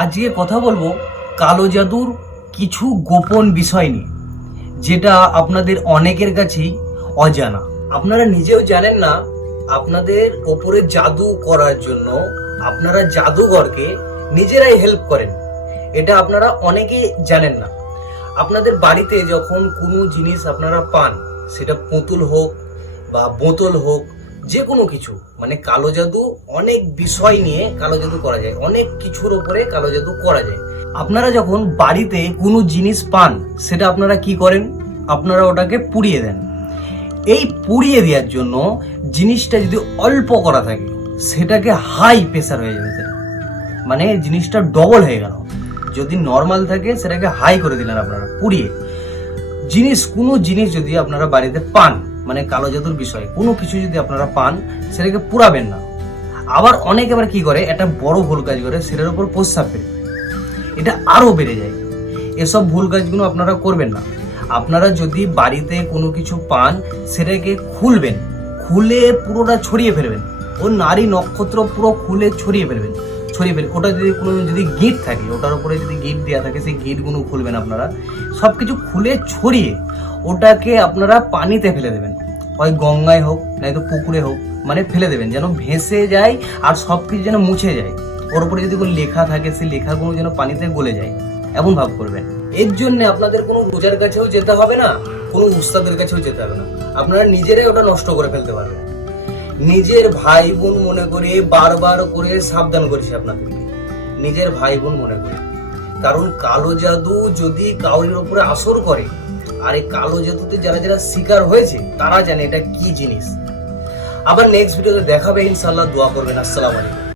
আজকে কথা বলবো কালো জাদুর কিছু গোপন বিষয় নিয়ে, যেটা আপনাদের অনেকের কাছেই অজানা। আপনারা নিজেও জানেন না আপনাদের ওপরে জাদু করার জন্য আপনারা জাদুঘরকে নিজেরাই হেল্প করেন। এটা আপনারা অনেকেই জানেন না। আপনাদের বাড়িতে যখন কোনো জিনিস আপনারা পান, সেটা পুতুল হোক বা বোতল হোক, যে কোনো কিছু, মানে কালো জাদু অনেক বিষয় নিয়ে কালো জাদু করা যায়, অনেক কিছুর উপরে কালো জাদু করা যায়। আপনারা যখন বাড়িতে কোনো জিনিস পান, সেটা আপনারা কি করেন? আপনারা ওটাকে পুড়িয়ে দেন। এই পুড়িয়ে দেওয়ার জন্য জিনিসটা যদি অল্প করা থাকে, সেটাকে হাই প্রেসার হয়ে যাবে, সেটা মানে জিনিসটা ডবল হয়ে গেল। যদি নর্মাল থাকে সেটাকে হাই করে দিলেন আপনারা পুড়িয়ে। কোনো জিনিস যদি আপনারা বাড়িতে পান, মানে কালো জাদুর বিষয় কোনো কিছু যদি আপনারা পান, সেটাকে পুরাবেন না। আবার অনেকে আবার কি করে, একটা বড় ভুল কাজ করে, সেটার উপর প্রস্রাব ফেলে, এটা আরো বেড়ে যায়। এসব ভুল কাজগুলো আপনারা করবেন না। আপনারা যদি বাড়িতে কোনো কিছু পান, সেটাকে খুলবেন, খুলে পুরোটা ছড়িয়ে ফেলবেন। ও নারী নক্ষত্র পুরো খুলে ছড়িয়ে ফেলে ওটা যদি গিট থাকে, ওটার উপরে যদি গিট দেওয়া থাকে, সেই গিটগুলো খুলবেন আপনারা। সব কিছু খুলে ছড়িয়ে ওটাকে আপনারা পানিতে ফেলে দেবেন, হয় গঙ্গায় হোক নয়তো পুকুরে হোক, মানে ফেলে দেবেন যেন ভেসে যায় আর সব কিছু যেন মুছে যায়। ওর উপরে যদি কোনো লেখা থাকে, সেই লেখাগুলো যেন পানিতে গলে যায়, এমন ভাব করবেন। এর জন্য আপনাদের কোনো রোজার কাছেও যেতে হবে না, কোনো উস্তাদের কাছেও যেতে হবে না। আপনারা নিজেরাই ওটা নষ্ট করে ফেলতে পারবেন। নিজের ভাই বোন মনে করে বারবার করে সাবধান করেছি আপনাদেরকে, নিজের ভাই বোন মনে করে। কারণ কালো জাদু যদি কাউরির উপরে আসর করে, আর এই কালো জাদুতে যারা যারা শিকার হয়েছে তারা জানে এটা কি জিনিস। আবার নেক্সট ভিডিওতে দেখাবে ইনশাআল্লাহ। দোয়া করবেন। আসসালামু আলাইকুম।